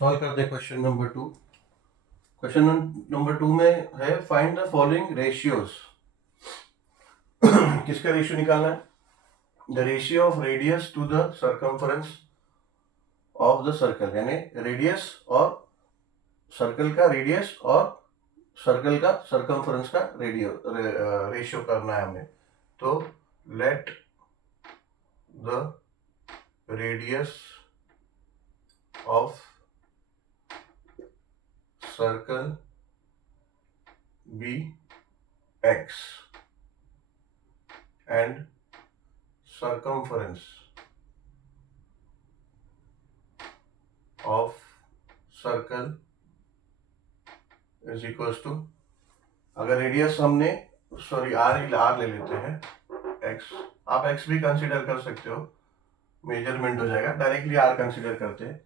Solve करते हैं question number 2। Question number 2 में है फाइंड द फॉलोइंग रेशियोज। किसका रेशियो निकालना है? The ratio of radius to the circumference of the circle, यानी रेडियस और सर्कल का रेडियस और सर्कल का सर्कम्फरेंस का रेशियो करना है हमें। तो let the radius of circle be x and circumference of circle is equals to, अगर रेडियस हमने आर ले लेते हैं, x, आप x भी कंसीडर कर सकते हो, मेजरमेंट हो जाएगा, डायरेक्टली आर कंसीडर करते हैं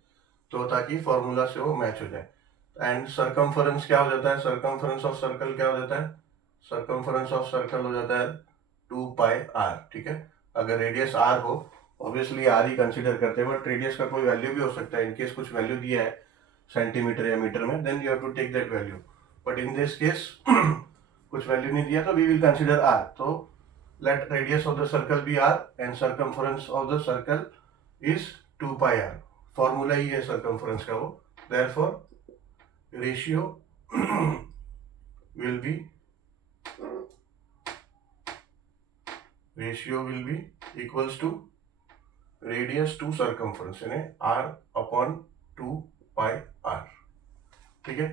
तो ताकि फॉर्मूला से वो मैच हो जाए। एंड सर्कम्फरेंस क्या हो जाता है? सर्कम्फरेंस ऑफ सर्कल क्या हो जाता है? सर्कम्फरेंस ऑफ सर्कल हो जाता है 2 पाई आर। ठीक है, अगर रेडियस आर हो, ऑब्वियसली आर ही कंसीडर करते हैं, बट रेडियस का कोई वैल्यू भी हो सकता है। इनकेस कुछ वैल्यू दिया है सेंटीमीटर या मीटर में, then you have to take that value, but in this case कुछ वैल्यू नहीं दिया तो वी विल कंसीडर आर। तो let radius of the circle be R and circumference of the circle is 2 pi R. Formula ही है circumference का वो, therefore ratio will be equals to radius to circumference, यानी r upon 2 pi r। ठीक है,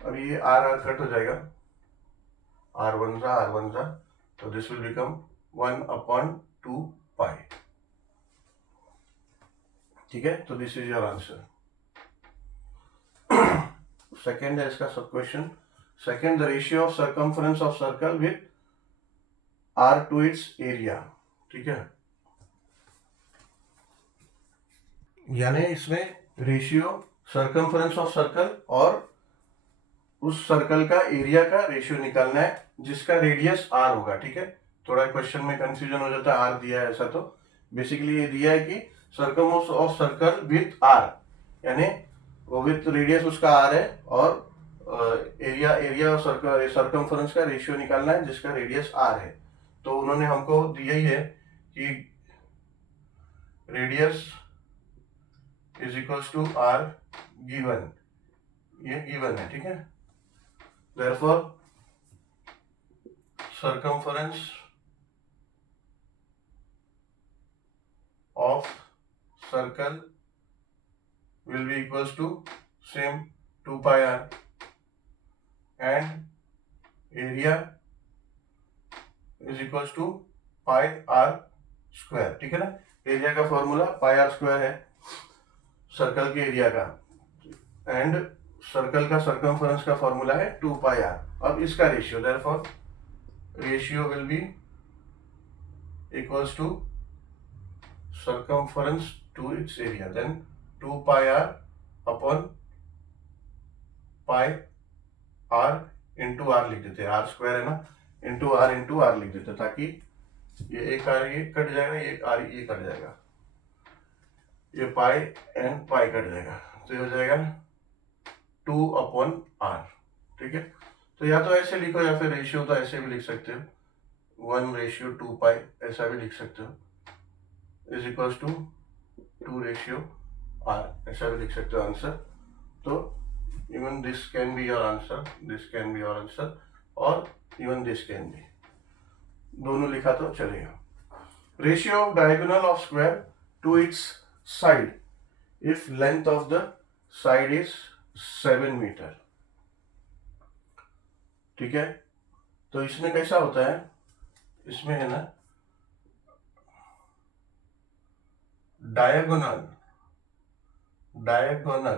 अब ये r कट हो जाएगा, r वन जा, तो this will become 1 upon 2 pi। ठीक है, तो this is your answer. Second है इसका sub question. Second, the ratio of circumference of circle with r to its area. ठीक है, यानी इसमें रेशियो सर्कम्फरेंस ऑफ सर्कल और उस सर्कल का एरिया का रेशियो निकालना है जिसका रेडियस आर होगा। ठीक है, थोड़ा क्वेश्चन में कंफ्यूजन हो जाता है, आर दिया है ऐसा, तो बेसिकली ये दिया है कि circumference of circle with r, यानी वो विथ रेडियस उसका आर है और एरिया और सर्कम्फरेंस का रेशियो निकालना है जिसका रेडियस आर है। तो उन्होंने हमको दिया ही है कि radius is equals to r given, ये गिवन है। ठीक है, therefore circumference of circle will be equals to same 2 pi r and area is equals to pi r square। ठीक है ना, एरिया का फॉर्मूला पाई आर स्क्वायर है circle के एरिया का, एंड सर्कल का सर्कम्फरेंस का फॉर्मूला है 2 पाई आर। अब इसका ratio, therefore ratio will be equals to circumference to its area, then 2 pi r upon pi r into r लिख देते हैं, r स्क्वायर है ना, into r लिख देते हैं ताकि ये एक r ये कट जाएगा, ये r ये कट जाएगा, ये पाई एंड पाई कट जाएगा, तो ये हो जाएगा 2 upon r। ठीक है, तो या तो ऐसे लिखो या फिर रेशियो तो ऐसे भी लिख सकते हो, 1:2 पाई ऐसा भी लिख सकते हो, is equals to 2 ratio r ऐसा भी लिख सकते हो आंसर। तो even this can be your answer, this can be your answer, और इवन दिस कैन बी, दोनों लिखा तो चलेगा। Ratio of diagonal of square to its side if length of the side is 7 meter. ठीक है, तो इसमें कैसा होता है, इसमें है ना डायगोनल DIAGONA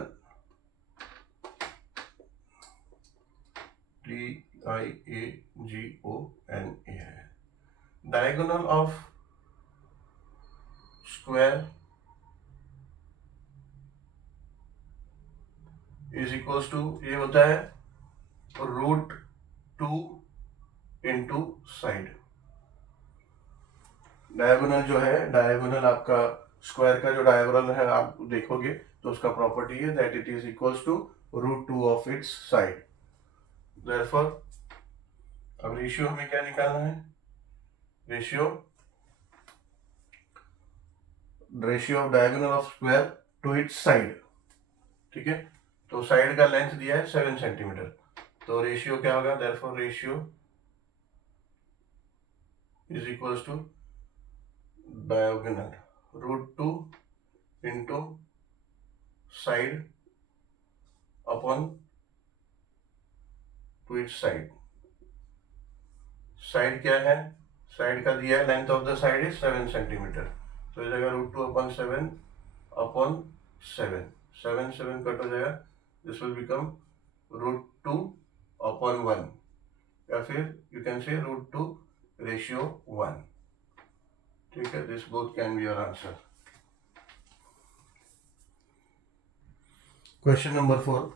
है, diagonal of square is equals to, ये होता है √2 इंटू साइड। डायगोनल जो है, डायगोनल आपका स्क्वायर का जो डायगोनल है आप देखोगे तो उसका प्रॉपर्टी है that it is equals to √2 of its side. Therefore अब रेशियो हमें क्या निकालना है, ratio of diagonal of square to its side. ठीक है, तो साइड का लेंथ दिया है 7 सेंटीमीटर, तो रेशियो क्या होगा, therefore ratio is equals to diagonal √2 into side upon to its side. Side क्या है, साइड का दिया है length of the side is 7 centimeter, तो इस जगह √2 अपॉन 7 अपॉन 7, 7 कट हो जाएगा, दिस विल बिकम √2 अपॉन 1, या फिर यू कैन से √2 रेशियो 1। ठीक है, this both can be your answer. Question number 4.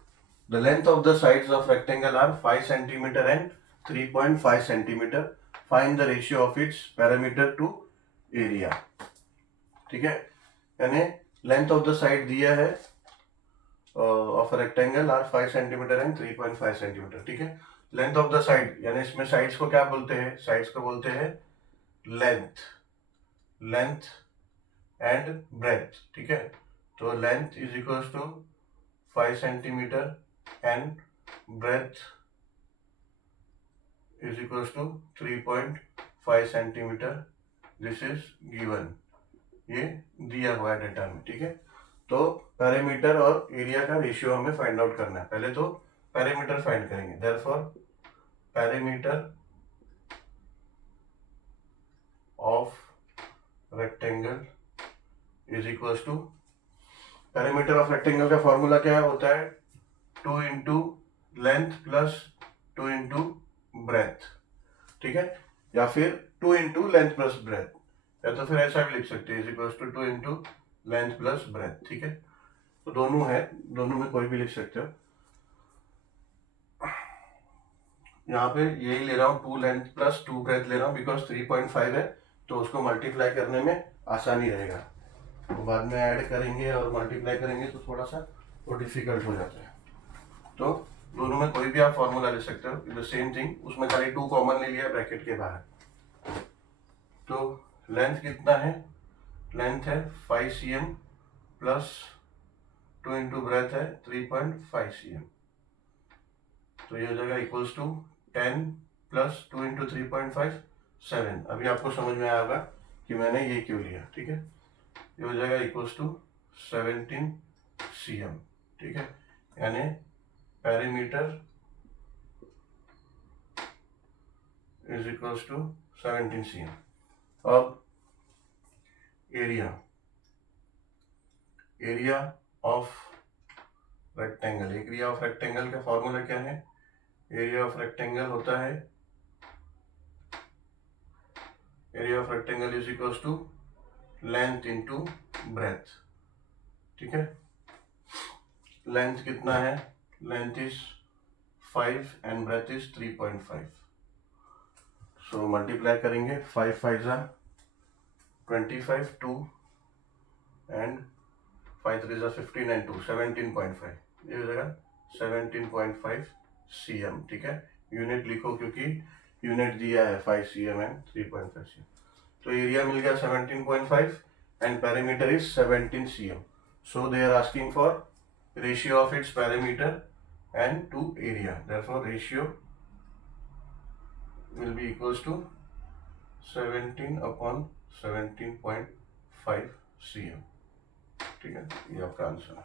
The length of the sides of rectangle are 5 cm and 3.5 cm. Find the ratio of its perimeter to area. ठीक है, यानी length of the side दिया है of rectangle are 5 centimeter and 3.5 centimeter. ठीक है, length of the side यानी इसमें sides को क्या बोलते हैं, साइड्स को बोलते हैं लेंथ एंड ब्रेथ। ठीक है, तो length is equals to 5 centimeter and breadth is equals to 3.5 centimeter. This is given, ये दिया हुआ है डेटा में। ठीक है, तो पेरीमीटर और एरिया का रेशियो हमें फाइंड आउट करना है। पहले तो पेरीमीटर फाइंड करेंगे, therefore perimeter of rectangle is equals to, perimeter of rectangle का फॉर्मूला क्या होता है, 2 into length plus 2 into breadth. ठीक है, या फिर 2 इंटू लेंथ प्लस ब्रेथ, या तो फिर ऐसा भी लिख सकते हैं is equals to 2 into length plus breadth. ठीक है, तो दोनों है, दोनों में कोई भी लिख सकते हो। यहाँ पे यही ले रहा हूँ 2 लेंथ प्लस 2 ब्रेथ ले रहा हूँ बिकॉज 3.5 है, तो उसको मल्टीप्लाई करने में आसानी रहेगा। तो बाद में ऐड करेंगे और मल्टीप्लाई करेंगे तो थोड़ा सा वो डिफिकल्ट हो जाता है। तो दोनों में कोई भी आप फॉर्मूला ले सकते हो, द सेम थिंग, उसमें खाली 2 कॉमन ले लिया ब्रैकेट के बाहर। तो लेंथ कितना है, लेंथ है 5 cm प्लस 2 इंटू ब्रेथ है 3.5 cm, तो ये हो जाएगा इक्वल्स टू 10 प्लस 2 इंटू 3.5 7। अभी आपको समझ में आया होगा कि मैंने ये क्यों लिया। ठीक है, ये हो जाएगा इक्वल्स टू 17 cm। ठीक है, यानी perimeter is equals to 17 cm। अब area of rectangle, area of rectangle का फॉर्मूला क्या है, एरिया ऑफ रेक्टेंगल होता है, area of rectangle is equals to length into breadth. ठीक है, लेंथ कितना है, length is 5 and breadth is 3.5, so multiply करेंगे, 5 5 जा 25, 2 एंड 5 3 जा 15 एंड 2 17.5, ये हो जाएगा 17.5 cm। ठीक है, यूनिट लिखो क्योंकि यूनिट दिया है 5 cm एंड 3.5 cm। तो एरिया मिल गया 17.5 and perimeter is 17 cm, so they are asking for ratio of its perimeter and to area, therefore ratio will be equals to 17 upon 17.5 cm। ठीक है, ये आपका आंसर है।